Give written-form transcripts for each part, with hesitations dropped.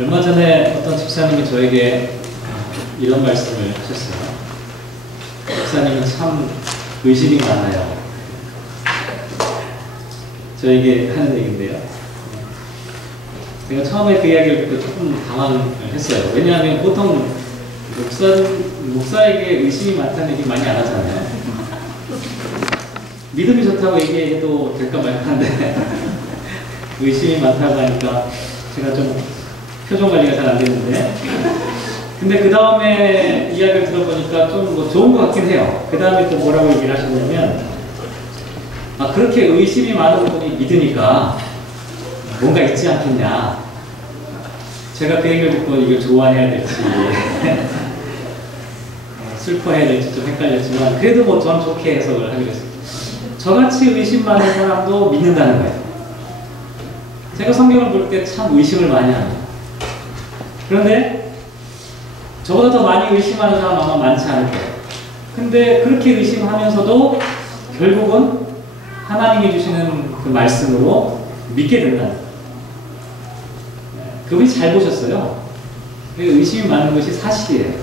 얼마 전에 어떤 집사님이 저에게 이런 말씀을 하셨어요. 집사님은 참 의심이 많아요. 저에게 하는 얘기인데요. 제가 처음에 그 이야기를 듣고 조금 당황을 했어요. 왜냐하면 보통 목사에게 의심이 많다는 얘기 많이 안 하잖아요. 믿음이 좋다고 얘기해도 될까 말까 한데 의심이 많다고 하니까 제가 좀 표정 관리가 잘 안 되는데, 근데 그 다음에 이야기를 들어보니까 좀 뭐 좋은 것 같긴 해요. 그 다음에 또 뭐라고 얘기를 하셨냐면, 그렇게 의심이 많은 분이 믿으니까 뭔가 있지 않겠냐. 제가 그 얘기를 듣고 이걸 좋아해야 될지 슬퍼해야 될지 좀 헷갈렸지만, 그래도 뭐 전 좋게 해석을 하기로 했습니다. 저같이 의심 많은 사람도 믿는다는 거예요. 제가 성경을 볼 때 참 의심을 많이 합니다. 그런데 저보다 더 많이 의심하는 사람 아마 많지 않을 거예요. 근데 그렇게 의심하면서도 결국은 하나님이 주시는 그 말씀으로 믿게 된다는 거예요. 그분이 잘 보셨어요. 의심이 많은 것이 사실이에요.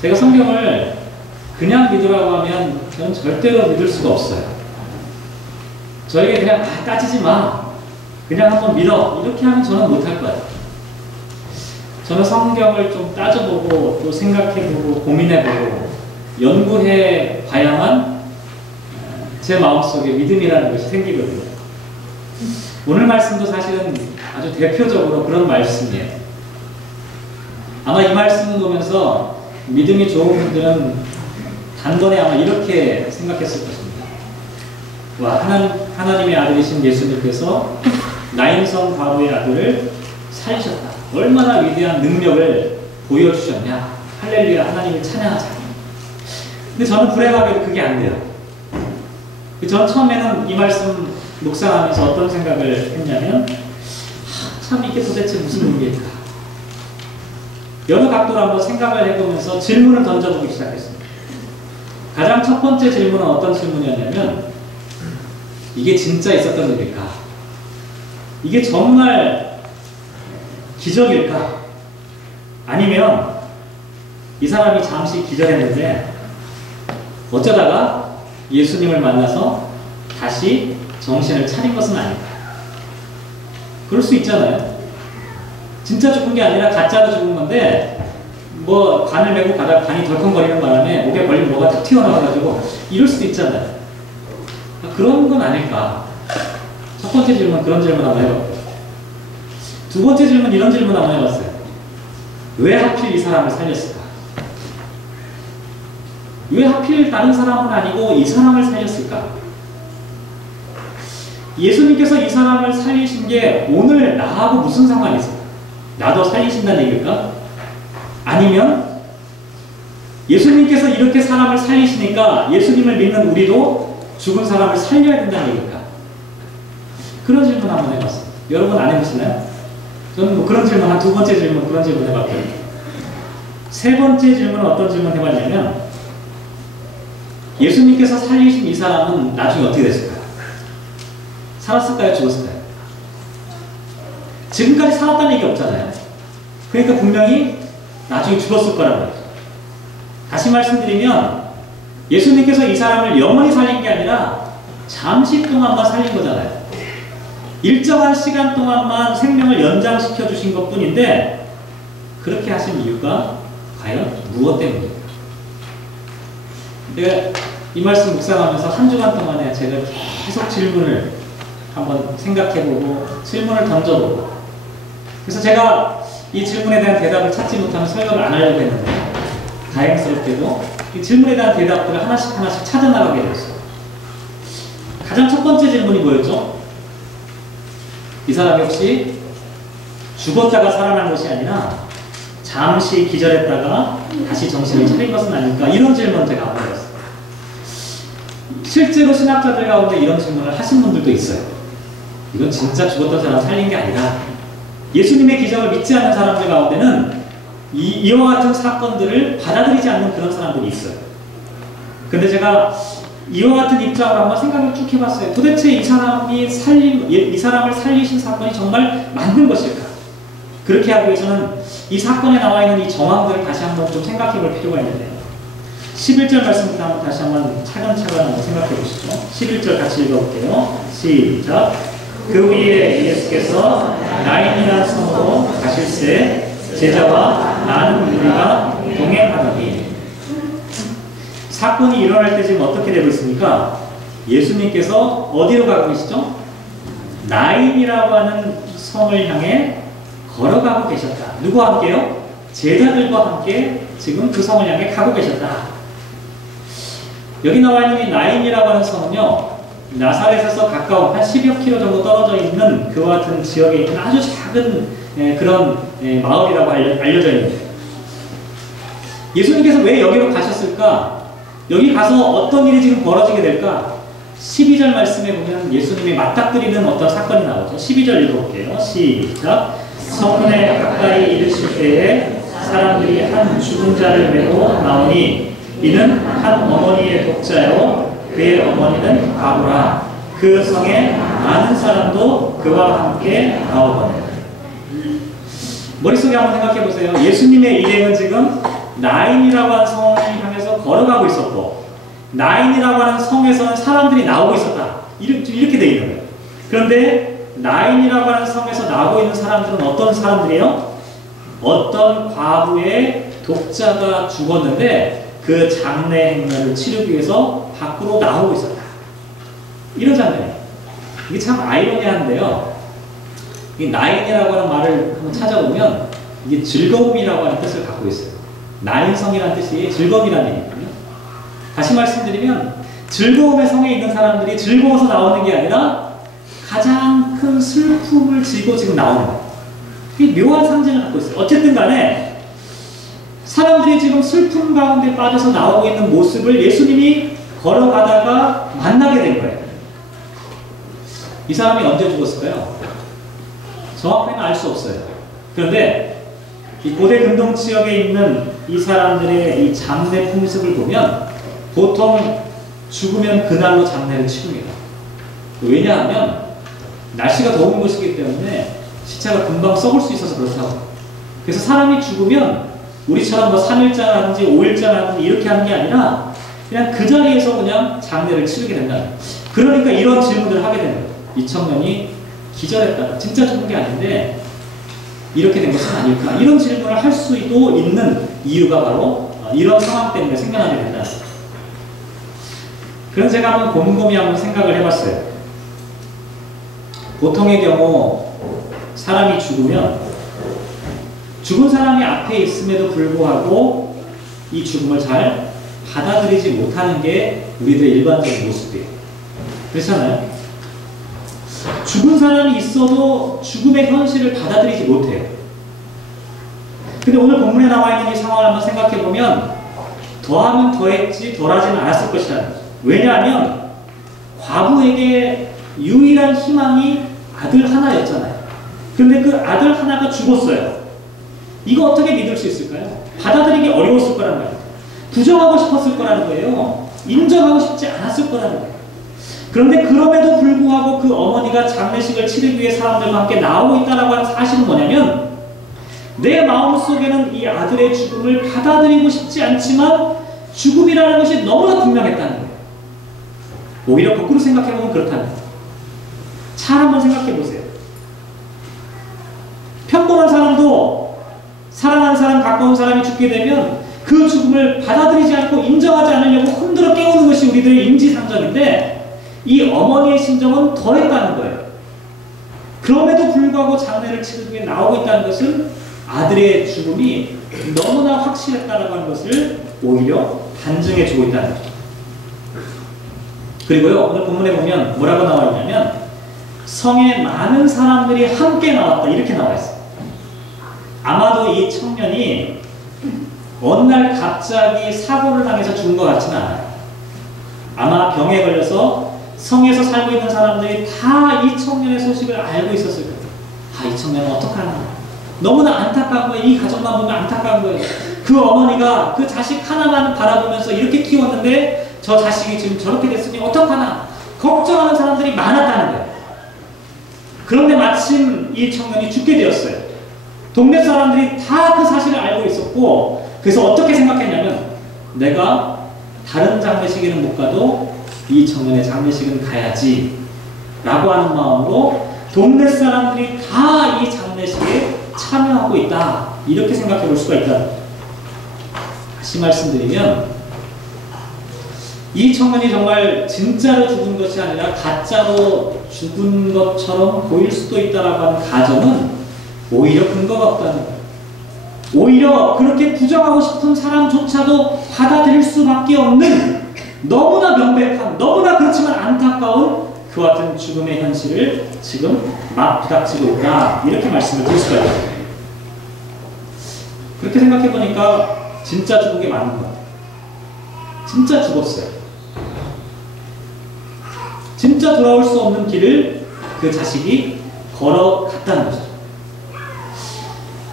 제가 성경을 그냥 믿으라고 하면 저는 절대로 믿을 수가 없어요. 저에게 그냥 따지지 마, 그냥 한번 믿어, 이렇게 하면 저는 못할 거예요. 저는 성경을 좀 따져보고 또 생각해보고 고민해보고 연구해 봐야만 제 마음속에 믿음이라는 것이 생기거든요. 오늘 말씀도 사실은 아주 대표적으로 그런 말씀이에요. 아마 이 말씀을 보면서 믿음이 좋은 분들은 단번에 아마 이렇게 생각했을 것입니다. 와, 하나님의 아들이신 예수님께서 나인성 과부의 아들을 살리셨다. 얼마나 위대한 능력을 보여주셨냐. 할렐루야, 하나님을 찬양하자. 근데 저는 불행하게도 그게 안 돼요. 저는 처음에는 이 말씀 묵상하면서 어떤 생각을 했냐면, 참 이게 도대체 무슨 의미일까? 여러 각도로 한번 생각을 해보면서 질문을 던져보기 시작했습니다. 가장 첫 번째 질문은 어떤 질문이었냐면, 이게 진짜 있었던 일일까? 이게 정말 기적일까? 아니면 이 사람이 잠시 기절했는데 어쩌다가 예수님을 만나서 다시 정신을 차린 것은 아닐까? 그럴 수 있잖아요. 진짜 죽은 게 아니라 가짜로 죽은 건데, 뭐 간을 메고 가다가 간이 덜컹거리는 바람에 목에 걸린 뭐가 탁 튀어나와가지고 이럴 수도 있잖아요. 그런 건 아닐까? 첫 번째 질문, 그런 질문 한번 해봤고요. 두 번째 질문, 이런 질문 한번 해봤어요. 왜 하필 이 사람을 살렸을까? 왜 하필 다른 사람은 아니고 이 사람을 살렸을까? 예수님께서 이 사람을 살리신 게 오늘 나하고 무슨 상관이 있을까? 나도 살리신다는 얘기일까? 아니면 예수님께서 이렇게 사람을 살리시니까 예수님을 믿는 우리도 죽은 사람을 살려야 된다는 얘기일까? 그런 질문 한번 해봤어요. 여러분 안 해보시나요? 저는 뭐 그런 질문, 한 두 번째 질문, 그런 질문 해봤고요. 세 번째 질문은 어떤 질문 해봤냐면, 예수님께서 살리신 이 사람은 나중에 어떻게 됐을까요? 살았을까요? 죽었을까요? 지금까지 살았다는 얘기 없잖아요. 그러니까 분명히 나중에 죽었을 거라고 해요. 다시 말씀드리면, 예수님께서 이 사람을 영원히 살린 게 아니라 잠시 동안만 살린 거잖아요. 일정한 시간 동안만 생명을 연장시켜 주신 것 뿐인데, 그렇게 하신 이유가 과연 무엇 때문일까? 내가 이 말씀 묵상하면서 한 주간 동안에 제가 계속 질문을 한번 생각해보고 질문을 던져보고, 그래서 제가 이 질문에 대한 대답을 찾지 못하면 설교를 안 하려고 했는데, 다행스럽게도 이 질문에 대한 대답들을 하나씩 하나씩 찾아나가게 되었어요. 가장 첫 번째 질문이 뭐였죠? 이 사람이 혹시 죽었다가 살아난 것이 아니라 잠시 기절했다가 다시 정신을 차린 것은 아닐까? 이런 질문 제가 한번 해봤어요. 실제로 신학자들 가운데 이런 질문을 하신 분들도 있어요. 이건 진짜 죽었던 사람 살린 게 아니라, 예수님의 기적을 믿지 않는 사람들 가운데는 이와 같은 사건들을 받아들이지 않는 그런 사람들이 있어요. 근데 제가 이와 같은 입장으로 한번 생각을 쭉 해봤어요. 도대체 이 사람을 살리신 사건이 정말 맞는 것일까? 그렇게 하기 위해서는 이 사건에 나와 있는 이 정황들을 다시 한번 좀 생각해 볼 필요가 있는데요. 11절 말씀부터 한번 다시 한번 차근차근 한번 생각해 보시죠. 11절 같이 읽어볼게요. 시작. 그 후에 예수께서 나인이라는 성으로 가실새 제자와 많은 무리가 동행하더니. 사건이 일어날 때 지금 어떻게 되고 있습니까? 예수님께서 어디로 가고 계시죠? 나인이라고 하는 성을 향해 걸어가고 계셨다. 누구와 함께요? 제자들과 함께 지금 그 성을 향해 가고 계셨다. 여기 나와 있는 이 나인이라고 하는 성은요, 나사렛에서 가까운 한 10여 킬로 정도 떨어져 있는 그와 같은 지역에 있는 아주 작은 그런 마을이라고 알려져 있는데, 예수님께서 왜 여기로 가셨을까? 여기 가서 어떤 일이 지금 벌어지게 될까? 12절 말씀에 보면 예수님이 맞닥뜨리는 어떤 사건이 나오죠. 12절 읽어볼게요. 시작. 성문에 가까이 이르실 때에 사람들이 한 죽은 자를 메고 나오니 이는 한 어머니의 독자요 그의 어머니는 과부라. 그 성에 많은 사람도 그와 함께 나오거늘. 머릿속에 한번 생각해 보세요. 예수님의 일행은 지금 나인이라고 하는 성을 향해서 걸어가고 있었고, 나인이라고 하는 성에서는 사람들이 나오고 있었다. 이렇게 되어 있는 거예요. 그런데 나인이라고 하는 성에서 나오고 있는 사람들은 어떤 사람들이에요? 어떤 과부의 독자가 죽었는데 그 장례 행사를 치르기 위해서 밖으로 나오고 있었다. 이런 장면이에요. 이게 참 아이러니한데요. 이 나인이라고 하는 말을 한번 찾아보면 이게 즐거움이라고 하는 뜻을 갖고 있어요. 나인성이라는 뜻이 즐거움이라는 얘기거든요. 다시 말씀드리면 즐거움의 성에 있는 사람들이 즐거워서 나오는 게 아니라 가장 큰 슬픔을 지고 지금 나오는 거예요. 이게 묘한 상징을 갖고 있어요. 어쨌든 간에 사람들이 지금 슬픔 가운데 빠져서 나오고 있는 모습을 예수님이 걸어가다가 만나게 된 거예요. 이 사람이 언제 죽었을까요? 정확히는 알 수 없어요. 그런데 이 고대 근동 지역에 있는 이 사람들의 이 장례 풍습을 보면 보통 죽으면 그날로 장례를 치릅니다. 왜냐하면 날씨가 더운 곳이기 때문에 시체가 금방 썩을 수 있어서 그렇다고. 그래서 사람이 죽으면 우리처럼 뭐 3일자라든지 5일자라든지 이렇게 하는 게 아니라 그냥 그 자리에서 그냥 장례를 치르게 된다는 거예요. 그러니까 이런 질문들을 하게 되는 거예요. 이 청년이 기절했다가 진짜 죽은 게 아닌데 이렇게 된 것은 아닐까? 이런 질문을 할 수도 있는 이유가 바로 이런 상황 때문에 생겨나게 된다는 거예요. 그래서 제가 한번 곰곰이 한번 생각을 해봤어요. 보통의 경우 사람이 죽으면 죽은 사람이 앞에 있음에도 불구하고 이 죽음을 잘 받아들이지 못하는 게 우리들의 일반적인 모습이에요. 그렇잖아요? 죽은 사람이 있어도 죽음의 현실을 받아들이지 못해요. 근데 오늘 본문에 나와 있는 이 상황을 한번 생각해 보면 더하면 더했지 덜하지는 않았을 것이라는 거죠. 왜냐하면 과부에게 유일한 희망이 아들 하나였잖아요. 그런데 그 아들 하나가 죽었어요. 이거 어떻게 믿을 수 있을까요? 받아들이기 어려웠을 거라는 거예요. 부정하고 싶었을 거라는 거예요. 인정하고 싶지 않았을 거라는 거예요. 그런데 그럼에도 불구하고 그 어머니가 장례식을 치르기 위해 사람들과 함께 나오고 있다는 하는 사실은 뭐냐면 내 마음속에는 이 아들의 죽음을 받아들이고 싶지 않지만 죽음이라는 것이 너무나 분명했다는 거예요. 오히려 거꾸로 생각해보면 그렇다는 거예요. 잘 한번 생각해보세요. 평범한 사람도 사랑하는 사람, 가까운 사람이 죽게 되면 그 죽음을 받아들이지 않고 인정하지 않으려고 흔들어 깨우는 것이 우리들의 인지상정인데 이 어머니의 심정은 더했다는 거예요. 그럼에도 불구하고 장례를 치르기 위해 나오고 있다는 것은 아들의 죽음이 너무나 확실했다는 하는 것을 오히려 반증해 주고 있다는 거죠. 그리고요, 오늘 본문에 보면 뭐라고 나와 있냐면 성에 많은 사람들이 함께 나왔다 이렇게 나와 있어요. 아마도 이 청년이 어느 날 갑자기 사고를 당해서 죽은 것 같지는 않아요. 아마 병에 걸려서 성에서 살고 있는 사람들이 다 이 청년의 소식을 알고 있었을 거예요. 아, 이 청년은 어떡하나. 너무나 안타까운 거예요. 이 가족만 보면 안타까운 거예요. 그 어머니가 그 자식 하나만 바라보면서 이렇게 키웠는데 저 자식이 지금 저렇게 됐으니 어떡하나. 걱정하는 사람들이 많았다는 거예요. 그런데 마침 이 청년이 죽게 되었어요. 동네 사람들이 다 그 사실을 알고 있었고, 그래서 어떻게 생각했냐면, 내가 다른 장례식에는 못 가도 이 청년의 장례식은 가야지 라고 하는 마음으로 동네 사람들이 다 이 장례식에 참여하고 있다, 이렇게 생각해 볼 수가 있다. 다시 말씀드리면, 이 청년이 정말 진짜로 죽은 것이 아니라 가짜로 죽은 것처럼 보일 수도 있다라고 하는 가정은 오히려 근거가 없다는 거예요. 오히려 그렇게 부정하고 싶은 사람조차도 받아들일 수밖에 없는 너무나 명백한, 너무나 그렇지만 안타까운 그와 같은 죽음의 현실을 지금 막 부닥치고 있다, 이렇게 말씀을 드릴 수가 있어요. 그렇게 생각해 보니까 진짜 죽은 게 맞는 것 같아요. 진짜 죽었어요. 진짜 돌아올 수 없는 길을 그 자식이 걸어갔다는 거죠.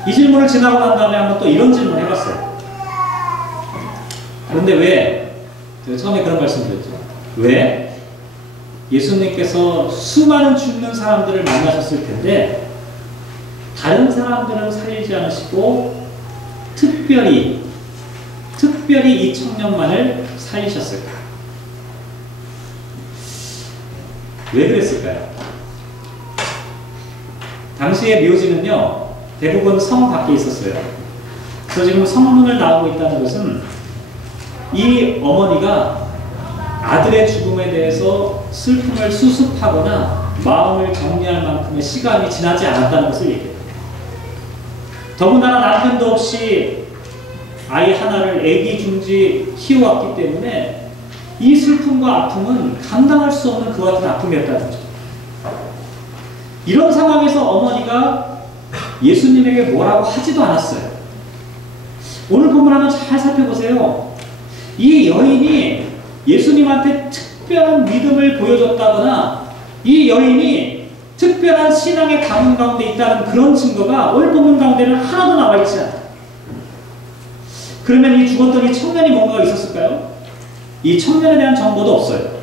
이 질문을 지나고 난 다음에 한번 또 이런 질문을 해봤어요. 그런데 왜, 제가 처음에 그런 말씀 드렸죠. 왜 예수님께서 수많은 죽는 사람들을 만나셨을 텐데 다른 사람들은 살리지 않으시고 특별히 이 청년만을 살리셨을까? 왜 그랬을까요? 당시의 묘지는요, 대부분 성 밖에 있었어요. 그래서 지금 성문을 나오고 있다는 것은 이 어머니가 아들의 죽음에 대해서 슬픔을 수습하거나 마음을 정리할 만큼의 시간이 지나지 않았다는 것을 얘기해요. 더군다나 남편도 없이 아이 하나를 애기 중지 키워왔기 때문에 이 슬픔과 아픔은 감당할 수 없는 그와 같은 아픔이었다는 거죠. 이런 상황에서 어머니가 예수님에게 뭐라고 하지도 않았어요. 오늘 본문 한번 잘 살펴보세요. 이 여인이 예수님한테 특별한 믿음을 보여줬다거나 이 여인이 특별한 신앙의 가문 가운데 있다는 그런 증거가 오늘 본문 가운데는 하나도 나와 있지 않아요. 그러면 이 죽었던 이 청년이 뭔가가 있었을까요? 이 청년에 대한 정보도 없어요.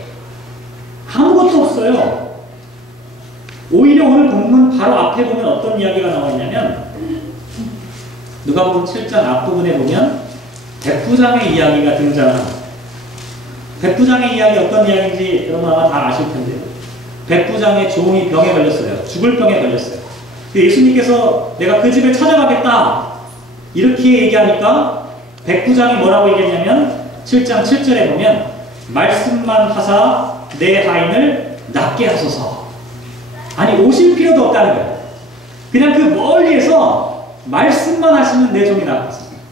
아무것도 없어요. 오히려 오늘 본문 바로 앞에 보면 어떤 이야기가 나와 있냐면, 누가복음 7장 앞부분에 보면 백부장의 이야기가 등장합니다. 백부장의 이야기 어떤 이야기인지 여러분 아마 다 아실 텐데요. 백부장의 종이 병에 걸렸어요. 죽을 병에 걸렸어요. 예수님께서 내가 그 집에 찾아가겠다, 이렇게 얘기하니까 백부장이 뭐라고 얘기했냐면 7장 7절에 보면 말씀만 하사 내 하인을 낫게 하소서. 아니, 오실 필요도 없다는 거예요. 그냥 그 멀리에서 말씀만 하시면 내 종이 낫겠습니다.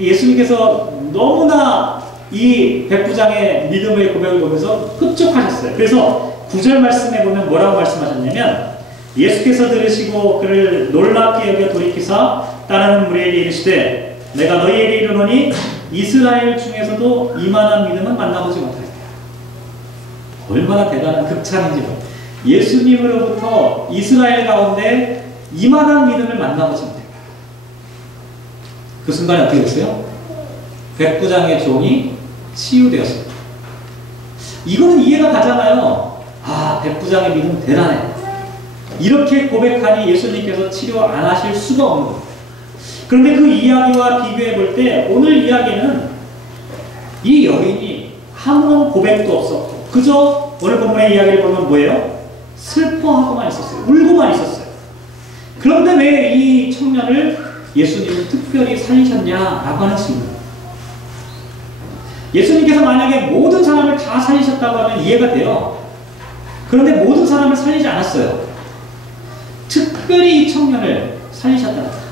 예수님께서 너무나 이 백부장의 믿음의 고백을 보면서 흡족하셨어요. 그래서 9절 말씀에 보면 뭐라고 말씀하셨냐면, 예수께서 들으시고 그를 놀랍게 여겨 돌이키사 따르는 무리에게 이르시되 내가 너희에게 이르노니 이스라엘 중에서도 이만한 믿음은 만나보지 못하였다. 얼마나 대단한 극찬인지. 예수님으로부터 이스라엘 가운데 이만한 믿음을 만나보지 못했다. 그 순간에 어떻게 됐어요? 백부장의 종이 치유되었습니다. 이거는 이해가 가잖아요. 아, 백부장의 믿음 대단해. 이렇게 고백하니 예수님께서 치료 안 하실 수가 없는 거예요. 그런데 그 이야기와 비교해 볼 때 오늘 이야기는 이 여인이 아무런 고백도 없었고 그저 오늘 본문의 이야기를 보면 뭐예요? 슬퍼하고만 있었어요. 울고만 있었어요. 그런데 왜 이 청년을 예수님은 특별히 살리셨냐라고 하는 질문. 예수님께서 만약에 모든 사람을 다 살리셨다고 하면 이해가 돼요. 그런데 모든 사람을 살리지 않았어요. 특별히 이 청년을 살리셨다.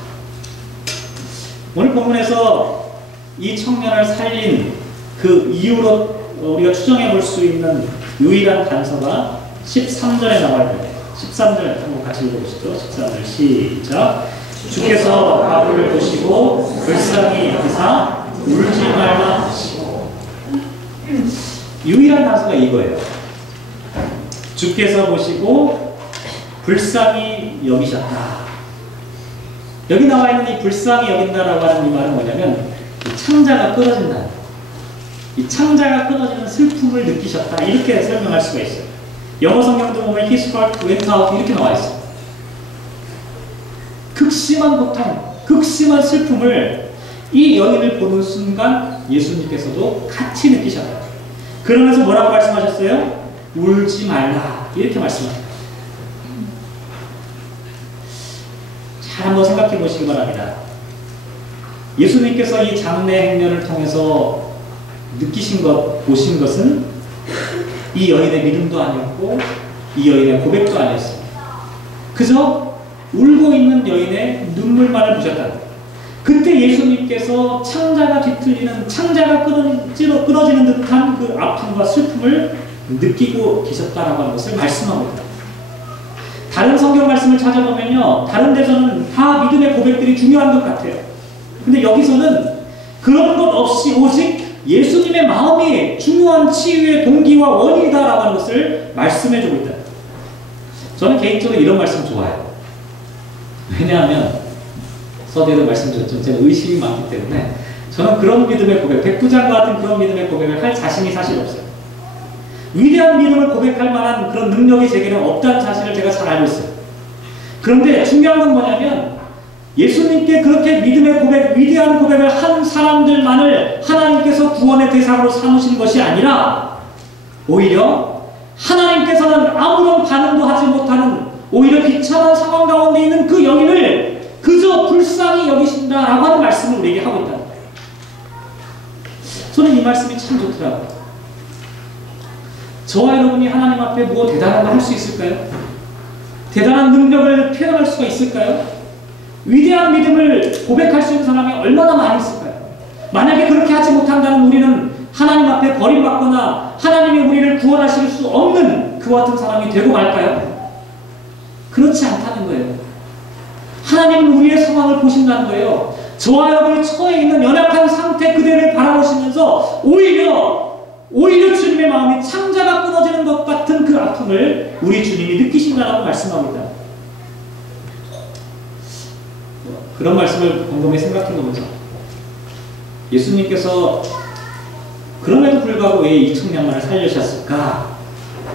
오늘 본문에서 이 청년을 살린 그 이유로 우리가 추정해 볼 수 있는 유일한 단서가 13절에 나와 있는데, 13절 한번 같이 읽어보시죠. 13절 시작. 주께서 바울을 보시고 불쌍히 여기사 울지 말라 하시고. 유일한 단서가 이거예요. 주께서 보시고 불쌍히 여기셨다. 여기 나와 있는 이 불쌍히 여긴다라고 하는 이 말은 뭐냐면 이 창자가 끊어진다. 이 창자가 끊어지는 슬픔을 느끼셨다. 이렇게 설명할 수가 있어요. 영어 성경도 보면 His heart went out 이렇게 나와 있어요. 극심한 고통, 극심한 슬픔을 이 여인을 보는 순간 예수님께서도 같이 느끼셨다. 그러면서 뭐라고 말씀하셨어요? 울지 말라. 이렇게 말씀하셨다. 잘 한번 생각해 보시기 바랍니다. 예수님께서 이 장례 행렬을 통해서 느끼신 것, 보신 것은 이 여인의 믿음도 아니었고 이 여인의 고백도 아니었습니다. 그저 울고 있는 여인의 눈물만을 보셨다. 그때 예수님께서 창자가 뒤틀리는, 창자가 끊어지는 듯한 그 아픔과 슬픔을 느끼고 계셨다라고 하는 것을 말씀하고 있다. 다른 성경 말씀을 찾아보면요, 다른 데서는 다 믿음의 고백들이 중요한 것 같아요. 근데 여기서는 그런 것 없이 오직 예수님의 마음이 중요한 치유의 동기와 원인이다라고 하는 것을 말씀해주고 있다. 저는 개인적으로 이런 말씀 좋아해요. 왜냐하면 서두에도 말씀드렸지만 제가 의심이 많기 때문에 저는 그런 믿음의 고백, 백부장과 같은 그런 믿음의 고백을 할 자신이 사실 없어요. 위대한 믿음을 고백할 만한 그런 능력이 제게는 없다는 사실을 제가 잘 알고 있어요. 그런데 중요한 건 뭐냐면 예수님께 그렇게 믿음의 고백, 위대한 고백을 한 사람들만을 하나님께서 구원의 대상으로 삼으신 것이 아니라 오히려 하나님께서는 아무런 반응도 하지 못하는 오히려 비참한 상황 가운데 있는 그 여인을 그저 불쌍히 여기신다라고 하는 말씀을 우리에게 하고 있다. 저는 이 말씀이 참 좋더라고요. 저와 여러분이 하나님 앞에 뭐 대단한 거 할 수 있을까요? 대단한 능력을 표현할 수가 있을까요? 위대한 믿음을 고백할 수 있는 사람이 얼마나 많이 있을까요? 만약에 그렇게 하지 못한다면 우리는 하나님 앞에 버림받거나 하나님이 우리를 구원하실 수 없는 그와 같은 사람이 되고 말까요? 그렇지 않다는 거예요. 하나님은 우리의 상황을 보신다는 거예요. 저와 여러분이 처해 있는 연약한 상태 그대를 바라보시면서 오히려 주님의 마음이 창자가 끊어지는 것 같은 그 아픔을 우리 주님이 느끼신다라고 말씀합니다. 그런 말씀을 곰곰이 생각해 보면서 예수님께서 그럼에도 불구하고 왜 이 청년만을 살려주셨을까?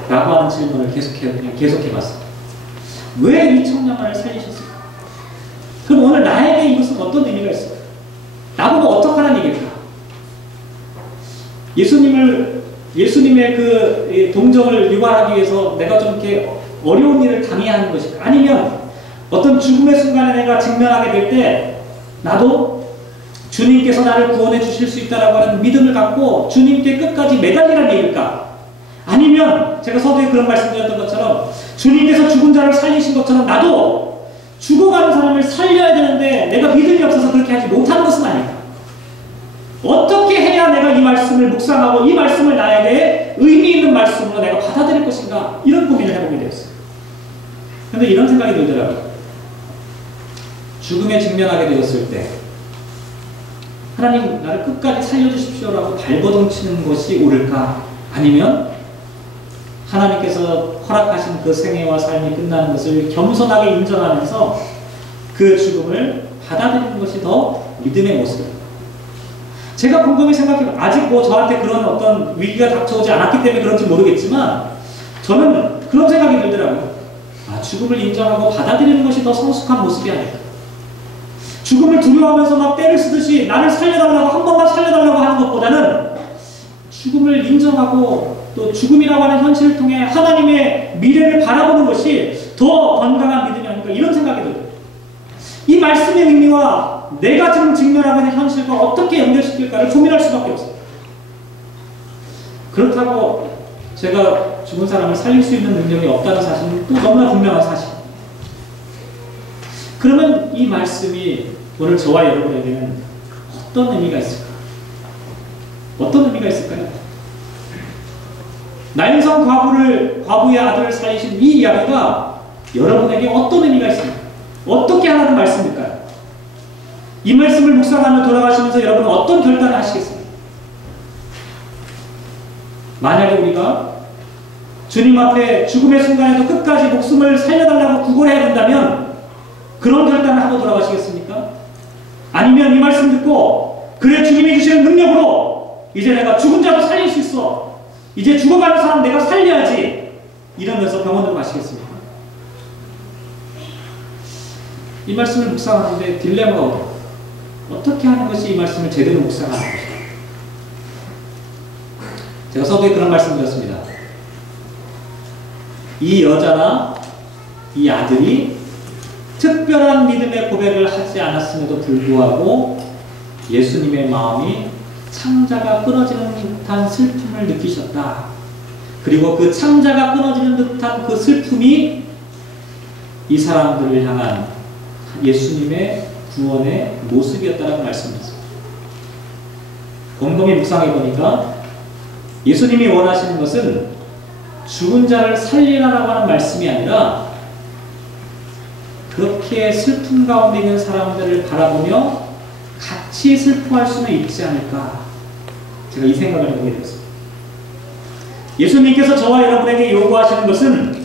라고 하는 질문을 계속해 봤습니다. 왜 이 청년만을 살리셨을까? 그럼 오늘 나에게 이것은 어떤 의미가 있을까? 나보고 어떡하라는 얘기일까? 예수님의 그 동정을 유발하기 위해서 내가 좀 이렇게 어려운 일을 당해야 하는 것일까? 아니면 어떤 죽음의 순간에 내가 직면하게 될 때 나도 주님께서 나를 구원해 주실 수 있다라고 하는 믿음을 갖고 주님께 끝까지 매달리라는 얘기일까? 아니면 제가 서두에 그런 말씀드렸던 것처럼 주님께서 죽은 자를 살리신 것처럼 나도 죽어가는 사람을 살려야 되는데 내가 믿음이 없어서 그렇게 하지 못하는 것은 아닐까? 어떻게 해야 내가 이 말씀을 묵상하고 이 말씀을 나에게 의미 있는 말씀으로 내가 받아들일 것인가? 이런 고민을 해보게 되었어요. 그런데 이런 생각이 들더라고요. 죽음에 직면하게 되었을 때 하나님 나를 끝까지 살려주십시오라고 발버둥치는 것이 옳을까? 아니면 하나님께서 허락하신 그 생애와 삶이 끝나는 것을 겸손하게 인정하면서 그 죽음을 받아들이는 것이 더 믿음의 모습입니다. 제가 곰곰이 생각해보면 아직 뭐 저한테 그런 어떤 위기가 닥쳐오지 않았기 때문에 그런지 모르겠지만 저는 그런 생각이 들더라고요. 죽음을 인정하고 받아들이는 것이 더 성숙한 모습이 아닐까. 죽음을 두려워하면서 막 때를 쓰듯이 나를 살려달라고 한 번만 살려달라고 하는 것보다는 죽음을 인정하고 또 죽음이라고 하는 현실을 통해 하나님의 미래를 바라보는 것이 더 건강한 믿음이 아닐까 이런 생각이 들어요. 이 말씀의 의미와 내가 지금 직면하고 있는 현실과 어떻게 연결시킬까를 고민할 수밖에 없어요. 그렇다고 제가 죽은 사람을 살릴 수 있는 능력이 없다는 사실은 또 너무나 분명한 사실. 그러면 이 말씀이 오늘 저와 여러분에게는 어떤 의미가 있을까? 어떤 의미가 있을까요? 나인성 과부의 아들을 살리신 이 이야기가 여러분에게 어떤 의미가 있습니까? 어떻게 하라는 말씀일까요? 이 말씀을 묵상하며 돌아가시면서 여러분은 어떤 결단을 하시겠습니까? 만약에 우리가 주님 앞에 죽음의 순간에도 끝까지 목숨을 살려달라고 구걸해야 된다면 그런 결단을 하고 돌아가시겠습니까? 아니면 이 말씀 듣고 그래 주님이 주시는 능력으로 이제 내가 죽은 자도 살릴 수 있어. 이제 죽어가는 사람 내가 살려야지. 이러면서 병원으로 가시겠습니까? 이 말씀을 묵상하는데 딜레마가 오더라고요. 어떻게 하는 것이 이 말씀을 제대로 묵상하는 것일까? 제가 서두에 그런 말씀 드렸습니다. 이 여자나 이 아들이 특별한 믿음의 고백을 하지 않았음에도 불구하고 예수님의 마음이 창자가 끊어지는 듯한 슬픔을 느끼셨다. 그리고 그 창자가 끊어지는 듯한 그 슬픔이 이 사람들을 향한 예수님의 구원의 모습이었다라고 말씀드렸습니다. 곰곰이 묵상해 보니까 예수님이 원하시는 것은 죽은 자를 살리라라고 하는 말씀이 아니라 그렇게 슬픔 가운데 있는 사람들을 바라보며 같이 슬퍼할 수는 있지 않을까. 제가 이 생각을 해보게 되었습니다. 예수님께서 저와 여러분에게 요구하시는 것은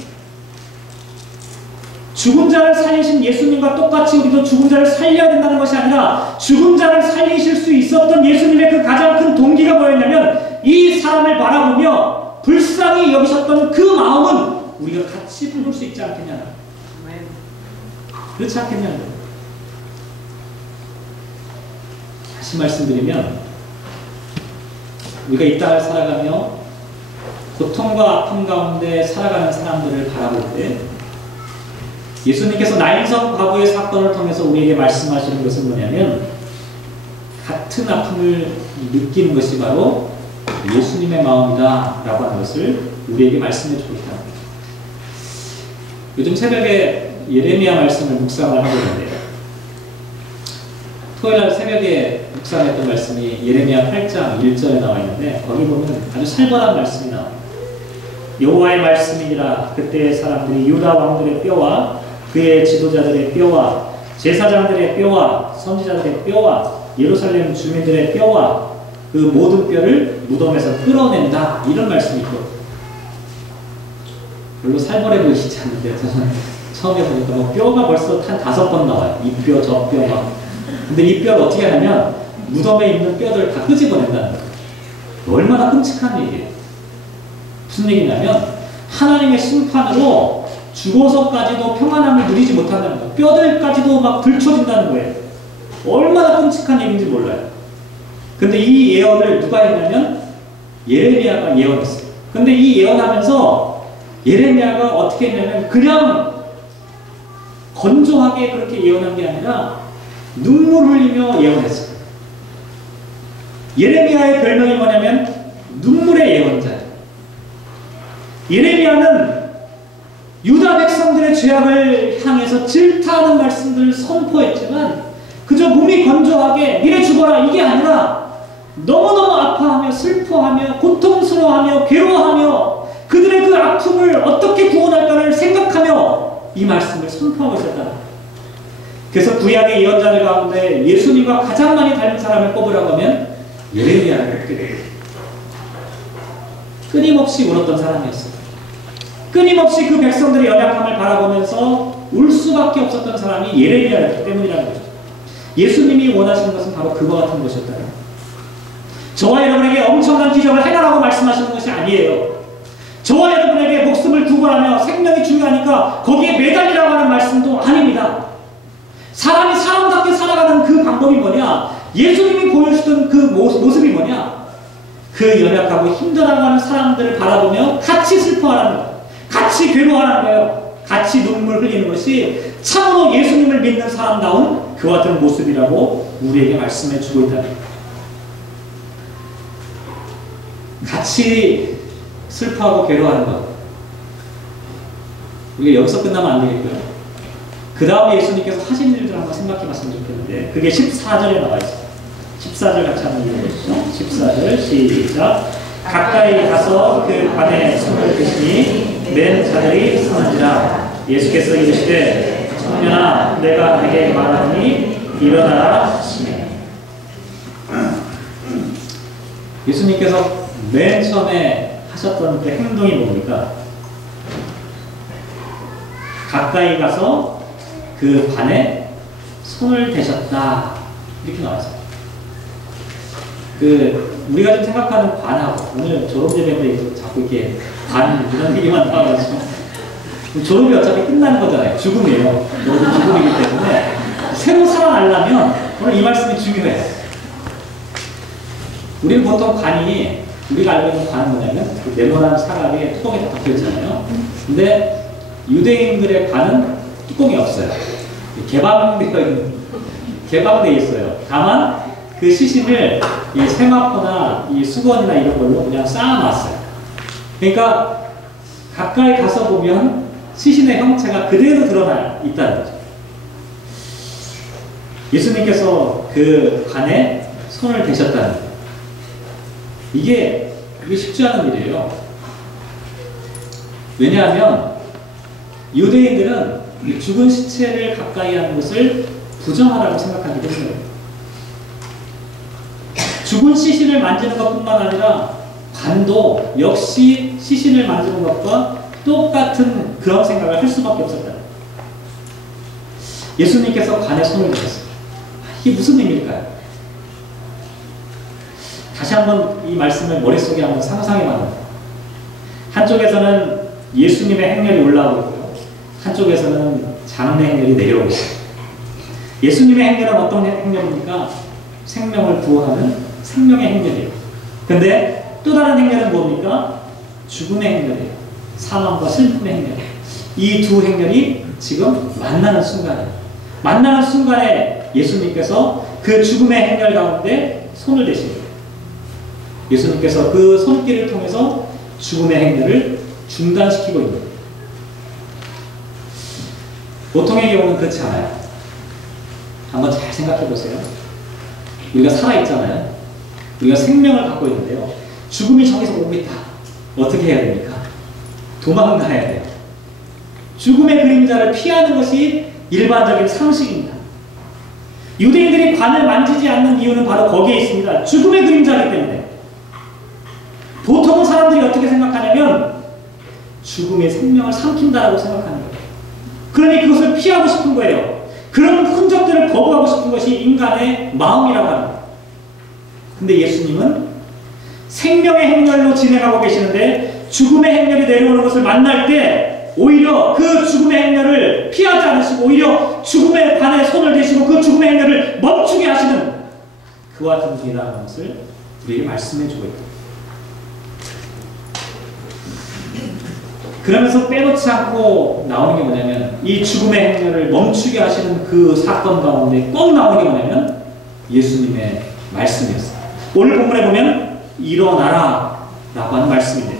죽은 자를 살리신 예수님과 똑같이 우리도 죽은 자를 살려야 된다는 것이 아니라 죽은 자를 살리실 수 있었던 예수님의 그 가장 큰 동기가 뭐였냐면 이 사람을 바라보며 불쌍히 여기셨던 그 마음은 우리가 같이 부를 수 있지 않겠냐. 그렇지 않겠냐는 거예요. 다시 말씀드리면 우리가 이 땅을 살아가며 고통과 아픔 가운데 살아가는 사람들을 바라볼 때 예수님께서 나인성 과부의 사건을 통해서 우리에게 말씀하시는 것은 뭐냐면 같은 아픔을 느끼는 것이 바로 예수님의 마음이다 라고 하는 것을 우리에게 말씀해 주고 있다. 요즘 새벽에 예레미야 말씀을 묵상을 하고 있는데요. 토요일날 새벽에 묵상했던 말씀이 예레미야 8장 1절에 나와 있는데 거기 보면 아주 살벌한 말씀이 나와요. 여호와의 말씀이니라. 그때의 사람들이 유다 왕들의 뼈와 그의 지도자들의 뼈와 제사장들의 뼈와 선지자들의 뼈와 예루살렘 주민들의 뼈와 그 모든 뼈를 무덤에서 끌어낸다. 이런 말씀이 있거든요. 별로 살벌해 보이시지 않는데 저는 처음에 보니까 뭐 뼈가 벌써 한 5번 나와요. 이 뼈, 저 뼈 막. 근데 이 뼈를 어떻게 하냐면 무덤에 있는 뼈들을 다 끄집어낸다는 거예요. 얼마나 끔찍한 얘기예요. 무슨 얘기냐면 하나님의 심판으로 죽어서까지도 평안함을 누리지 못한다는 거예요. 뼈들까지도 막 들춰진다는 거예요. 얼마나 끔찍한 얘기인지 몰라요. 근데 이 예언을 누가 했냐면 예레미야가 예언했어요. 근데 이 예언하면서 예레미야가 어떻게 했냐면 그냥 건조하게 그렇게 예언한 게 아니라 눈물 흘리며 예언했어요. 예레미야의 별명이 뭐냐면 눈물의 예언자예요. 예레미야는 유다 백성들의 죄악을 향해서 질타하는 말씀들을 선포했지만 그저 몸이 건조하게 니네 죽어라 이게 아니라 너무너무 아파하며 슬퍼하며 고통스러워하며 괴로워하며 그들의 그 아픔을 어떻게 구원할까를 생각하며 이 말씀을 선포하고 있었다. 그래서 구약의 예언자들 가운데 예수님과 가장 많이 닮은 사람을 꼽으라고 하면 예레미야를 꼽게 돼요. 끊임없이 울었던 사람이었어요. 끊임없이 그 백성들의 연약함을 바라보면서 울 수밖에 없었던 사람이 예레미야였기 때문이라는 거죠. 예수님이 원하시는 것은 바로 그와 같은 것이었다. 저와 여러분에게 엄청난 기적을 해달라고 말씀하시는 것이 아니에요. 저와 여러분에게 목숨을 구원하며 생명이 중요하니까 거기에 매달리라고 하는 말씀도 아닙니다. 사람이 사람답게 살아가는 그 방법이 뭐냐? 예수님이 보여주던 그 모습이 뭐냐? 그 연약하고 힘들어하는 사람들을 바라보며 같이 슬퍼하라는 거예요. 같이 괴로워하는 거예요. 같이 눈물 흘리는 것이 참으로 예수님을 믿는 사람다운 그와 같은 모습이라고 우리에게 말씀해 주고 있다는 거예요. 같이 슬퍼하고 괴로워하는 것. 우리가 여기서 끝나면 안 되겠고요. 그 다음에 예수님께서 하신 일들을 한번 생각해 봤으면 좋겠는데 그게 14절에 나와 있어요. 14절 같이 한번 읽어보시죠. 14절 시작. 가까이 가서 그 관에 손을 드시니 맨 자들이 서는지라. 예수께서 이르시되 청년아 내가 내게 말하니 일어나라 하시네. 예수님께서 맨 처음에 하셨던 그 행동이 뭡니까? 가까이 가서 그 관에 손을 대셨다. 이렇게 나왔어요. 우리가 좀 생각하는 관하고, 오늘 졸업예배 때 자꾸 이렇게 관, 이런 얘기만 나와가지고. 졸업이 어차피 끝나는 거잖아요. 죽음이에요. 모두 죽음이기 때문에 새로 살아나려면 오늘 이 말씀이 중요해요. 우리는 보통 관이, 우리가 알고 있는 관은 뭐냐면 그 네모난 사각에 뚜껑이 다 덮여 있잖아요. 근데 유대인들의 관은 뚜껑이 없어요. 개방되어 있어요. 다만 그 시신을 이 세마포나 이 수건이나 이런 걸로 그냥 쌓아놨어요. 그러니까 가까이 가서 보면 시신의 형체가 그대로 드러나 있다는 거죠. 예수님께서 그 관에 손을 대셨다는 거예요. 이게 쉽지 않은 일이에요. 왜냐하면 유대인들은 죽은 시체를 가까이 하는 것을 부정하라고 생각하기 때문에 죽은 시신을 만지는 것뿐만 아니라 관도 역시 시신을 만지는 것과 똑같은 그런 생각을 할 수밖에 없었다. 예수님께서 관에 손을 대셨어요. 이게 무슨 의미일까요? 다시 한번 이 말씀을 머릿속에 한번 상상해봐요. 한쪽에서는 예수님의 행렬이 올라오고 있고요. 한쪽에서는 장례 행렬이 내려오고 있어요. 예수님의 행렬은 어떤 행렬입니까? 생명을 구원하는 생명의 행렬이에요. 근데 또 다른 행렬은 뭡니까? 죽음의 행렬이에요. 사망과 슬픔의 행렬. 이 두 행렬이 지금 만나는 순간이에요. 만나는 순간에 예수님께서 그 죽음의 행렬 가운데 손을 대십니다. 예수님께서 그 손길을 통해서 죽음의 행렬을 중단시키고 있는 거예요. 보통의 경우는 그렇지 않아요. 한번 잘 생각해 보세요. 우리가 살아있잖아요. 우리가 생명을 갖고 있는데요. 죽음이 저기서 오고 있다. 어떻게 해야 됩니까? 도망가야 돼요. 죽음의 그림자를 피하는 것이 일반적인 상식입니다. 유대인들이 관을 만지지 않는 이유는 바로 거기에 있습니다. 죽음의 그림자이기 때문에. 보통은 사람들이 어떻게 생각하냐면 죽음의 생명을 삼킨다라고 생각하는 거예요. 그러니 그것을 피하고 싶은 거예요. 그런 흔적들을 거부하고 싶은 것이 인간의 마음이라고 합니다. 근데 예수님은 생명의 행렬로 진행하고 계시는데 죽음의 행렬이 내려오는 것을 만날 때 오히려 그 죽음의 행렬을 피하지 않으시고 오히려 죽음의 관에 손을 대시고 그 죽음의 행렬을 멈추게 하시는 그와 같은 분이라는 것을 우리에게 말씀해 주고 있다. 그러면서 빼놓지 않고 나오는 게 뭐냐면 이 죽음의 행렬을 멈추게 하시는 그 사건 가운데 꼭 나오는 게 뭐냐면 예수님의 말씀이었어요. 오늘 본문에 보면 일어나라 라고 하는 말씀인데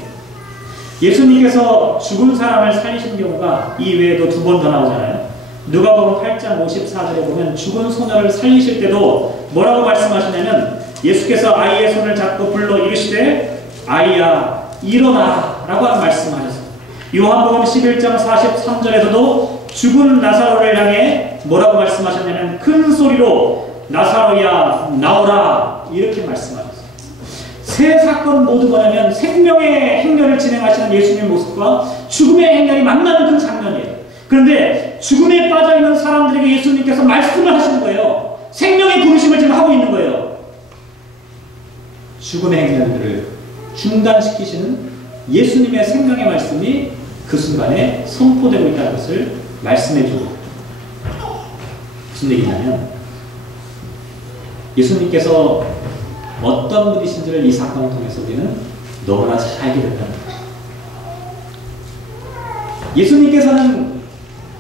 예수님께서 죽은 사람을 살리신 경우가 이 외에도 두 번 더 나오잖아요. 누가복음 8장 54절에 보면 죽은 소녀를 살리실 때도 뭐라고 말씀하시냐면 예수께서 아이의 손을 잡고 불러 이르시되 아이야 일어나라 라고 하는 말씀하셨어요. 요한복음 11장 43절에서도 죽은 나사로를 향해 뭐라고 말씀하셨냐면 큰 소리로 나사로야 나오라 이렇게 말씀하셨어요. 세 사건 모두 뭐냐면 생명의 행렬을 진행하시는 예수님의 모습과 죽음의 행렬이 만나는 그 장면이에요. 그런데 죽음에 빠져있는 사람들에게 예수님께서 말씀을 하시는 거예요. 생명의 부르심을 지금 하고 있는 거예요. 죽음의 행렬들을 중단시키시는 예수님의 생명의 말씀이 그 순간에 선포되고 있다는 것을 말씀해 주고 무슨 얘기냐면 예수님께서 어떤 분이신지를 이 사건을 통해서 우리는 너무나 잘 알게 된다는 거예요. 예수님께서는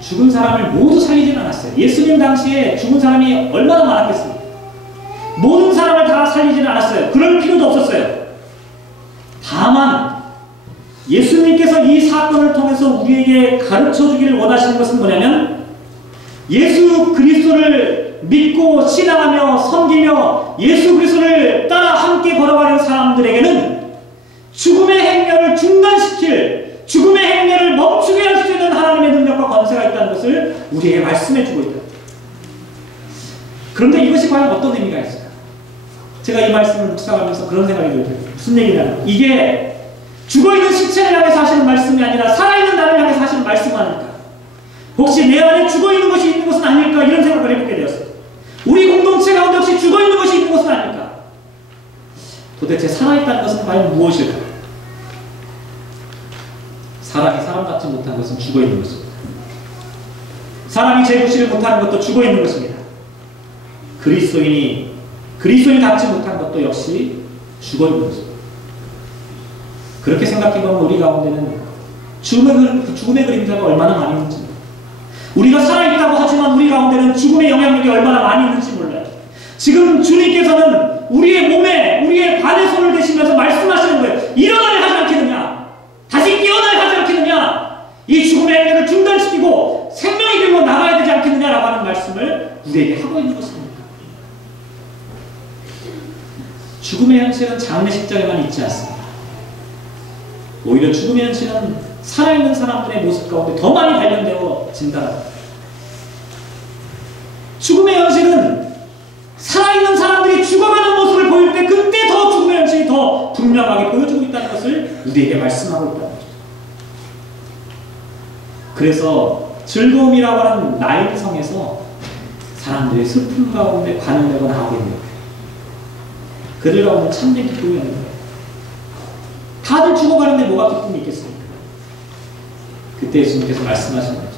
죽은 사람을 모두 살리지는 않았어요. 예수님 당시에 죽은 사람이 얼마나 많았겠습니까? 모든 사람을 다 살리지는 않았어요. 그럴 필요도 없었어요. 다만 예수님께서 이 사건을 통해서 우리에게 가르쳐 주기를 원하시는 것은 뭐냐면 예수 그리스도를 믿고 신앙하며 섬기며 예수 그리스도를 따라 함께 걸어가는 사람들에게는 죽음의 행렬을 중단시킬 죽음의 행렬을 멈추게 할 수 있는 하나님의 능력과 권세가 있다는 것을 우리에게 말씀해 주고 있다. 그런데 이것이 과연 어떤 의미가 있을까? 제가 이 말씀을 묵상하면서 그런 생각이 들어요. 무슨 얘기냐면 이게 죽어있는 시체를 향해서 하시는 말씀이 아니라 살아있는 나를 향해서 하시는 말씀 아닐까? 혹시 내 안에 죽어있는 것이 있는 것은 아닐까? 이런 생각을 해보게 되었어요. 우리 공동체 가운데 혹시 죽어있는 것이 있는 것은 아닐까? 도대체 살아있다는 것은 과연 무엇일까? 사람이 사람 같지 못한 것은 죽어 있는 것입니다. 사람이 죄부시를 못하는 것도 죽어 있는 것입니다. 그리스도인이 닿지 못한 것도 역시 죽어 있는 것입니다. 그렇게 생각해보면 우리 가운데는 죽음의 그림자가 얼마나 많이 있는지, 우리가 살아있다고 하지만 우리 가운데는 죽음의 영향력이 얼마나 많이 있는지 몰라요. 지금 주님께서는 우리의 몸에, 우리의 발에 손을 대시면서 말씀하시는 거예요. 일어나야 하지 않겠느냐? 다시 깨어나야 하지 않겠느냐? 이 죽음의 행렬을 중단시키고 생명의 길로 나가야 되지 않겠느냐라고 하는 말씀을 우리에게 하고 있는 것입니다. 죽음의 현실은 장례식장에만 있지 않습니다. 오히려 죽음의 현실은 살아있는 사람들의 모습 가운데 더 많이 발견되어진다. 죽음의 현실은 살아있는 사람들이 죽어가는 모습을 보일 때 그때 더 죽음의 현실이 더 분명하게 보여주고 있다는 것을 우리에게 말씀하고 있다는 것입니다. 그래서 즐거움이라고 하는 나일성에서 사람들이 슬픔 가운데 관여되고 나오게 됩니다. 그들 가운데 참된 기쁨이 없는 거예요. 다들 죽어가는데 뭐가 기쁨이 있겠습니까? 그때 예수님께서 말씀하시는 거죠.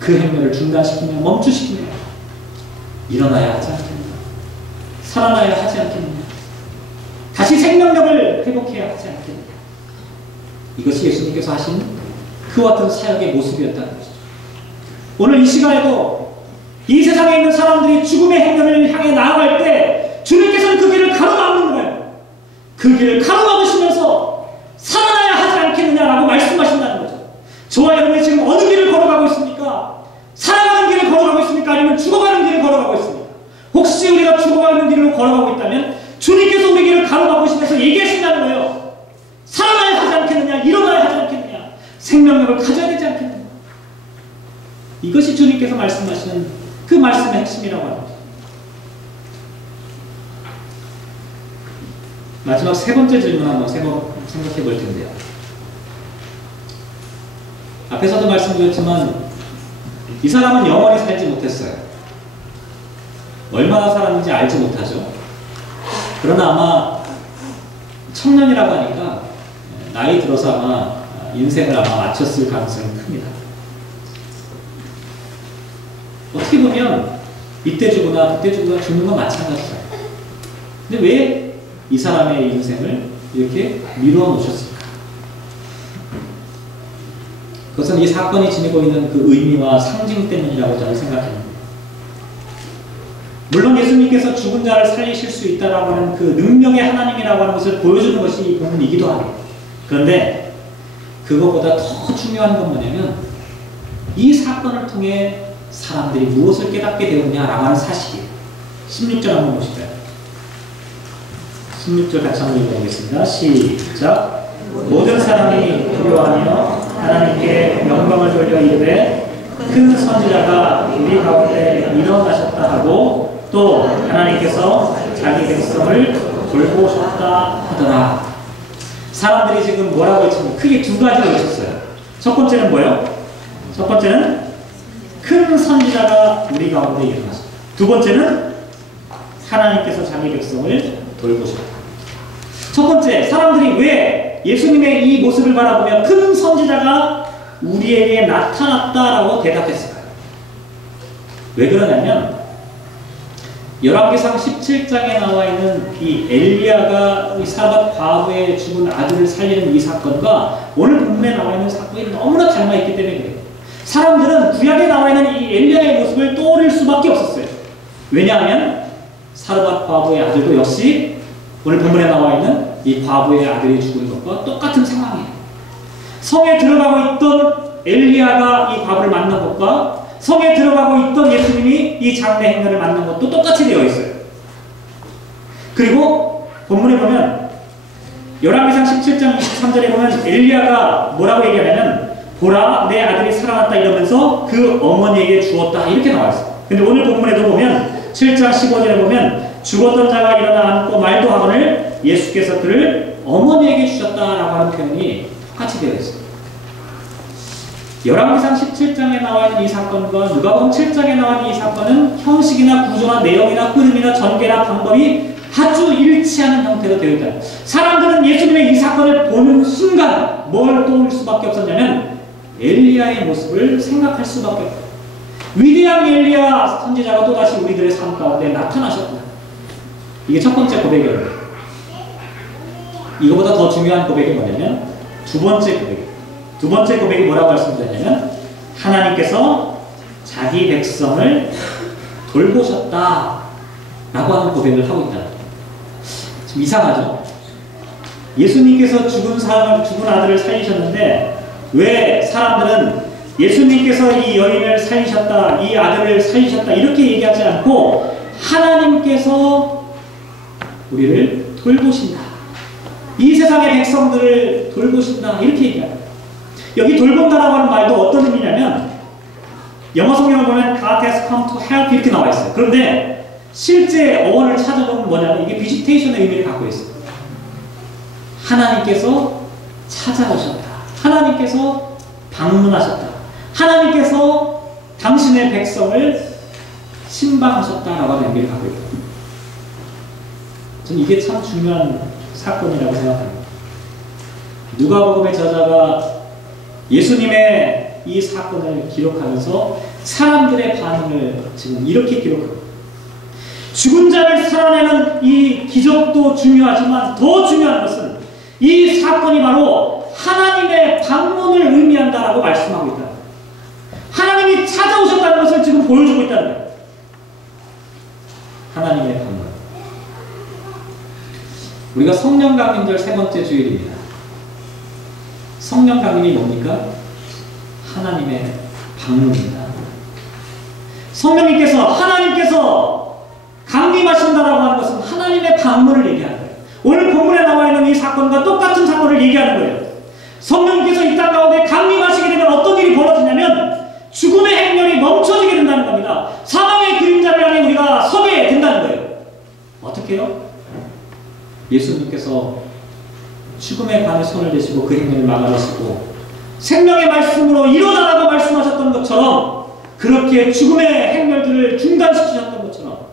그 행렬을 중단시키며 멈추시키며 일어나야 하지 않겠느냐, 살아나야 하지 않겠느냐, 다시 생명력을 회복해야 하지 않겠느냐. 이것이 예수님께서 하신 그와 같은 사역의 모습이었다는 것이죠. 오늘 이 시간에도 이 세상에 있는 사람들이 죽음의 행렬을 향해 나아갈 때 주님께서는 그 길을 가로막는 거예요. 그 길을 가로막으시면서 살아나야 하지 않겠느냐라고 말씀하신다는 거죠. 저와 여러분이 지금 어느 길을 걸어가고 있습니까? 살아가는 길을 걸어가고 있습니까? 아니면 죽어가는 길을 걸어가고 있습니까? 혹시 우리가 죽어가는 길로 걸어가고 있다면 주님께서 우리 길을 가로막으시면서 얘기하신다는 거예요. 살아나야 하지 않겠느냐? 일어나야 하지 않겠느냐? 생명력을 가져야 되지 않겠느냐? 이것이 주님께서 말씀하시는 그 말씀의 핵심이라고 합니다. 마지막 세 번째 질문 한번 생각해 볼 텐데요. 앞에서도 말씀드렸지만 이 사람은 영원히 살지 못했어요. 얼마나 살았는지 알지 못하죠. 그러나 아마 청년이라고 하니까 나이 들어서 아마 인생을 아마 마쳤을 가능성이 큽니다. 어떻게 보면 이때 죽거나 그때 죽거나 죽는 건 마찬가지죠. 근데 왜 이 사람의 인생을 이렇게 미루어 놓으셨을까? 그것은 이 사건이 지니고 있는 그 의미와 상징 때문이라고 저는 생각합니다. 물론 예수님께서 죽은 자를 살리실 수 있다라고 하는 그 능력의 하나님이라고 하는 것을 보여주는 것이 이 본문이기도 하고, 그런데 그것보다 더 중요한 건 뭐냐면 이 사건을 통해 사람들이 무엇을 깨닫게 되었냐라고 하는 사실이에요. 16절 한번 보실까요? 16절 같이 한번 읽어보겠습니다. 시작. 모든 사람이 두려워하며 하나님께 영광을 돌려 이르되 큰 선지자가 우리 가운데 일어나셨다 하고 또 하나님께서 자기 백성을 돌보셨다 하더라. 사람들이 지금 뭐라고 했냐면 크게 두 가지를 외쳤어요. 첫 번째는 뭐예요? 첫 번째는 큰 선지자가 우리 가운데 일어나셨다. 두 번째는 하나님께서 자기 백성을 돌보셨다. 첫 번째, 사람들이 왜 예수님의 이 모습을 바라보며 큰 선지자가 우리에게 나타났다라고 대답했을까요? 왜 그러냐면 열왕기상 17장에 나와 있는 이 엘리야가 이 사밧 과부의 죽은 아들을 살리는 이 사건과 오늘 본문에 나와 있는 사건이 너무나 닮아 있기 때문에 그래요. 사람들은 구약에 나와 있는 이 엘리야의 모습을 떠올릴 수밖에 없었어요. 왜냐하면 사밧 과부의 아들도 역시 오늘 본문에 나와 있는 이 과부의 아들이 죽은 것과 똑같은 상황이에요. 성에 들어가고 있던 엘리야가 이 과부를 만난 것과 성에 들어가고 있던 예수님이 이 장례 행렬을 만난 것도 똑같이 되어 있어요. 그리고 본문에 보면 열왕기상 17장 23절에 보면 엘리야가 뭐라고 얘기하냐면 보라 내 아들이 살아났다 이러면서 그 어머니에게 주었다 이렇게 나와 있어요. 근데 오늘 본문에도 보면 7장 15절에 보면 죽었던 자가 일어나 앉고 말도 하거늘 예수께서 그를 어머니에게 주셨다라고 하는 표현이 똑같이 되어 있습니다. 열왕기상 17장에 나와 있는 이 사건과 누가복음 7장에 나와 있는 이 사건은 형식이나 구조나 내용이나 흐름이나 전개나 방법이 아주 일치하는 형태로 되어 있다. 사람들은 예수님의 이 사건을 보는 순간 뭘 떠올릴 수밖에 없었냐면 엘리야의 모습을 생각할 수밖에 없다. 위대한 엘리야 선지자가 또다시 우리들의 삶 가운데 나타나셨다. 이게 첫 번째 고백이에요. 이거보다 더 중요한 고백이 뭐냐면 두 번째 고백. 두 번째 고백이 뭐라고 말씀드렸냐면 하나님께서 자기 백성을 돌보셨다 라고 하는 고백을 하고 있다. 좀 이상하죠? 예수님께서 죽은 아들을 살리셨는데 왜 사람들은 예수님께서 이 여인을 살리셨다, 이 아들을 살리셨다 이렇게 얘기하지 않고 하나님께서 우리를 돌보신다, 이 세상의 백성들을 돌보신다 이렇게 얘기합니다. 여기 돌본다라고 하는 말도 어떤 의미냐면 영어 성경을 보면 God has come to help 이렇게 나와 있어요. 그런데 실제 어원을 찾아보면 뭐냐면 이게 비지테이션의 의미를 갖고 있어요. 하나님께서 찾아오셨다, 하나님께서 방문하셨다, 하나님께서 당신의 백성을 신방하셨다라고 하는 의미를 갖고 있다. 저는 이게 참 중요한 사건이라고 생각합니다. 누가복음의 저자가 예수님의 이 사건을 기록하면서 사람들의 반응을 지금 이렇게 기록합니다. 죽은 자를 살아내는 이 기적도 중요하지만 더 중요한 것은 이 사건이 바로 하나님의 방문을 의미한다라고 말씀하고 있다. 하나님이 찾아오셨다는 것을 지금 보여주고 있다는 거예요. 하나님의 방문. 우리가 성령 강림절 세 번째 주일입니다. 성령 강림이 뭡니까? 하나님의 방문입니다. 성령님께서 하나님께서 강림하신다라고 하는 것은 하나님의 방문을 얘기하는 거예요. 오늘 본문에 나와 있는 이 사건과 똑같은 사건을 얘기하는 거예요. 성령님께서 이 땅 가운데 강림하시게 되면 어떤 일이 벌어지냐면 죽음의 행렬이 멈춰지게 된다는 겁니다. 사망의 그림자를 향해 우리가 서게 된다는 거예요. 어떻게 해요? 예수님께서 죽음의 관에 손을 대시고 그 행렬을 막아주시고 생명의 말씀으로 일어나라고 말씀하셨던 것처럼 그렇게 죽음의 행렬들을 중단시키셨던 것처럼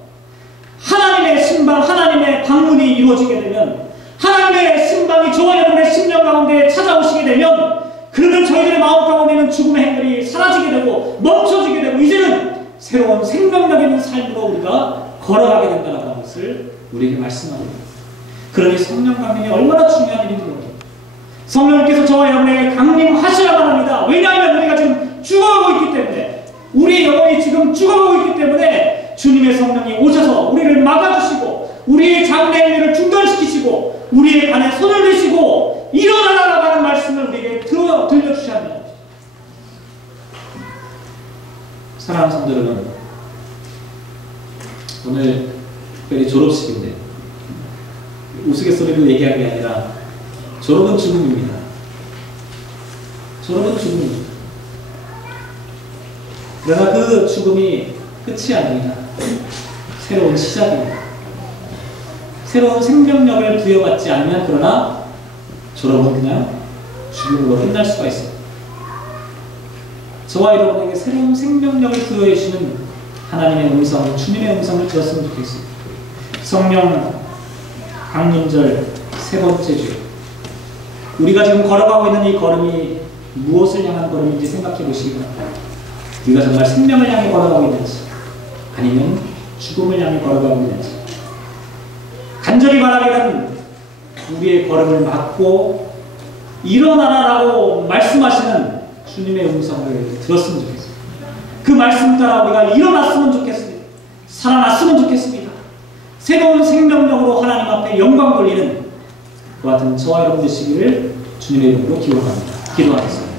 하나님의 신방, 하나님의 방문이 이루어지게 되면 하나님의 신방이 저와 여러분의 심령 가운데 찾아오시게 되면 그러면 저희들의 마음 가운데 있는 죽음의 행렬이 사라지게 되고 멈춰지게 되고 이제는 새로운 생명력 있는 삶으로 우리가 걸어가게 된다는 것을 우리에게 말씀합니다. 그러니 성령 강림이 얼마나 중요한 일인지 모릅니다. 성령님께서 저와 여러분에게 강림하시라고 합니다. 왜냐하면 우리가 지금 죽어가고 있기 때문에, 우리의 영혼이 지금 죽어가고 있기 때문에 주님의 성령이 오셔서 우리를 막아주시고 우리의 장래 행위를 중단시키시고 우리의 간에 손을 대시고 일어나라고 하는 말씀을 우리에게 들려주셔야 합니다. 사랑하는 성도 여러분, 오늘 특별히 졸업식인데 우스갯소리로 얘기하는 게 아니라 졸업은 죽음입니다. 졸업은 죽음입니다. 그러나 그 죽음이 끝이 아닙니다. 새로운 시작입니다. 새로운 생명력을 부여받지 않으면 그러나 졸업은 그냥 죽음으로 끝날 수가 있습니다. 저와 여러분에게 새로운 생명력을 부여해 주시는 하나님의 음성, 주님의 음성을 들었으면 좋겠습니다. 성령 강림절 세 번째 주, 우리가 지금 걸어가고 있는 이 걸음이 무엇을 향한 걸음인지 생각해 보시기 바랍니다. 우리가 정말 생명을 향해 걸어가고 있는지 아니면 죽음을 향해 걸어가고 있는지 간절히 바라기는 우리의 걸음을 막고 일어나라라고 말씀하시는 주님의 음성을 들었으면 좋겠습니다. 그 말씀 따라 우리가 일어났으면 좋겠습니다. 살아났으면 좋겠습니다. 새로운 생명력으로 하나님 앞에 영광 돌리는 그와 같은 저와 여러분 되시기를 주님의 이름으로 기원합니다. 기도하겠습니다.